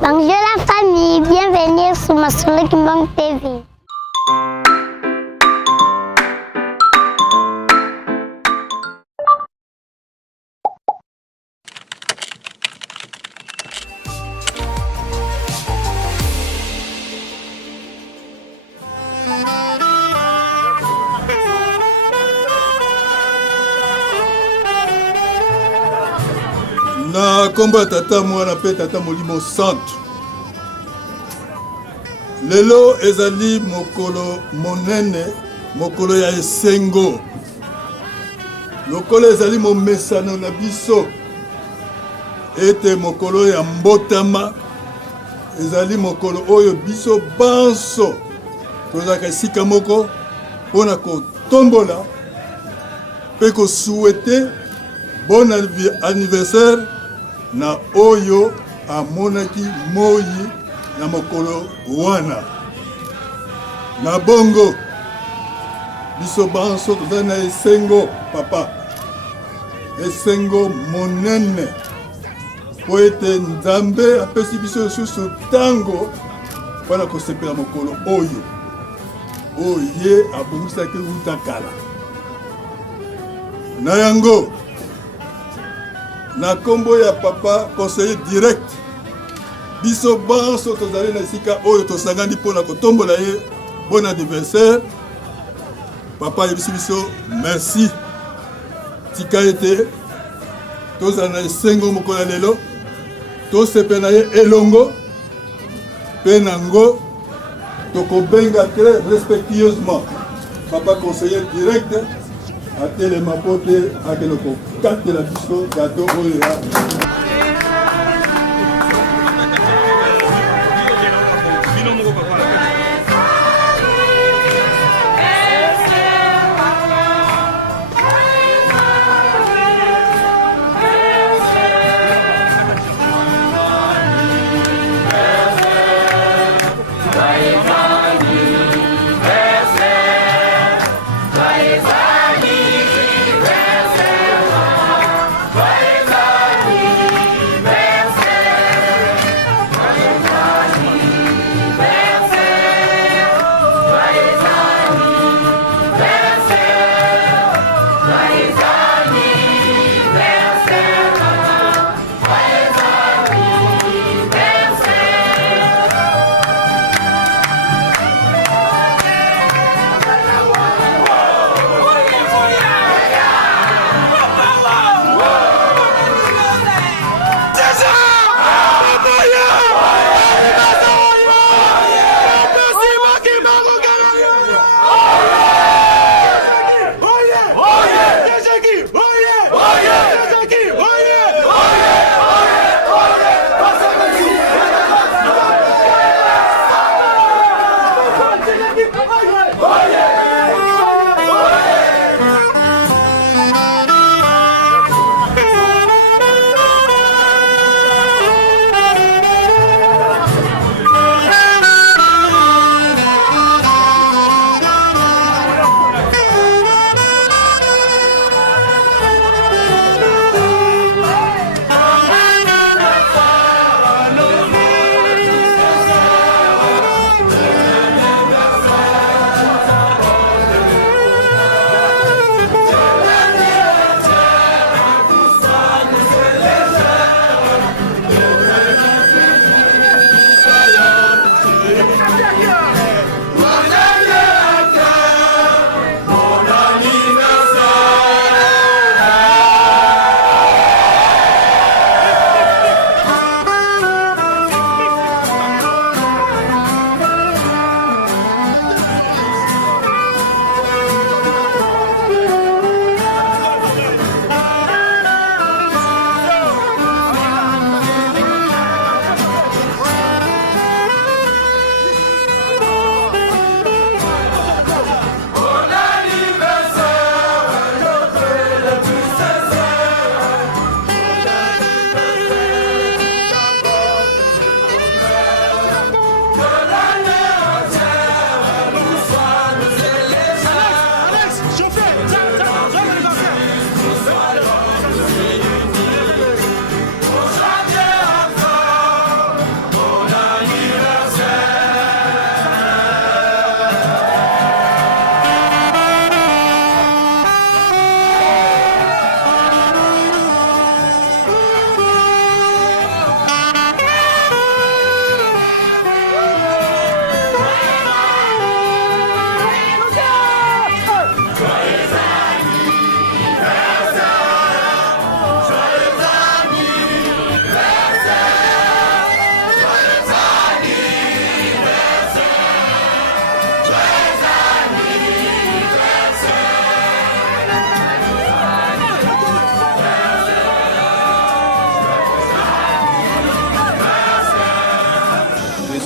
Bonjour la famille, bienvenue sur ma Kimbang TV. Na komba tata mwana pe tata molimo santo. Lelo ezali mokolo monene, mokolo ya esengo. Lokolo ezali momesano na biso. Ete mokolo ya mbotama ezali mokolo oyo biso banso tozaka esika moko mpona kotombola mpe kosuete bon anniversaire na oyo amonaki moi na mokolo wana. Na bongo biso banso tozali na esengo papa, esengo monene po ete Nzambe apesi biso lisusu ntango mpona kosepela mokolo oyo ye abongisaki wuta kala. Na yango na kombo ya papa conseiller direct biso banso tozali na esika oyo tosangani mpona kotombola ye bon anniversaire. Papa yebisi biso merci, tika ete tozala na esengo mokolo ya lelo tosepela na ye elongo mpe nango tokobenga très respectueusement papa conseiller direct atelema po te akende kokatela biso gato oyo ya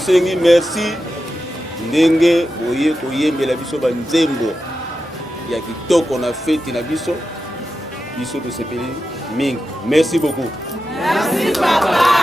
tosengi merci ndenge boye koyembela biso banzembo ya kitoko na fete na biso tosepeli mingi. Merci beaucoup. Merci papa.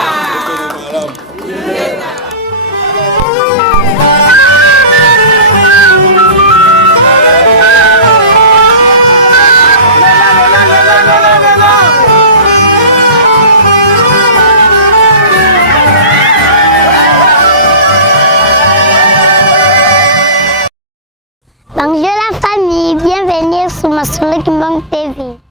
Bonjour la famille, bienvenue sur Masolo Kimbang TV.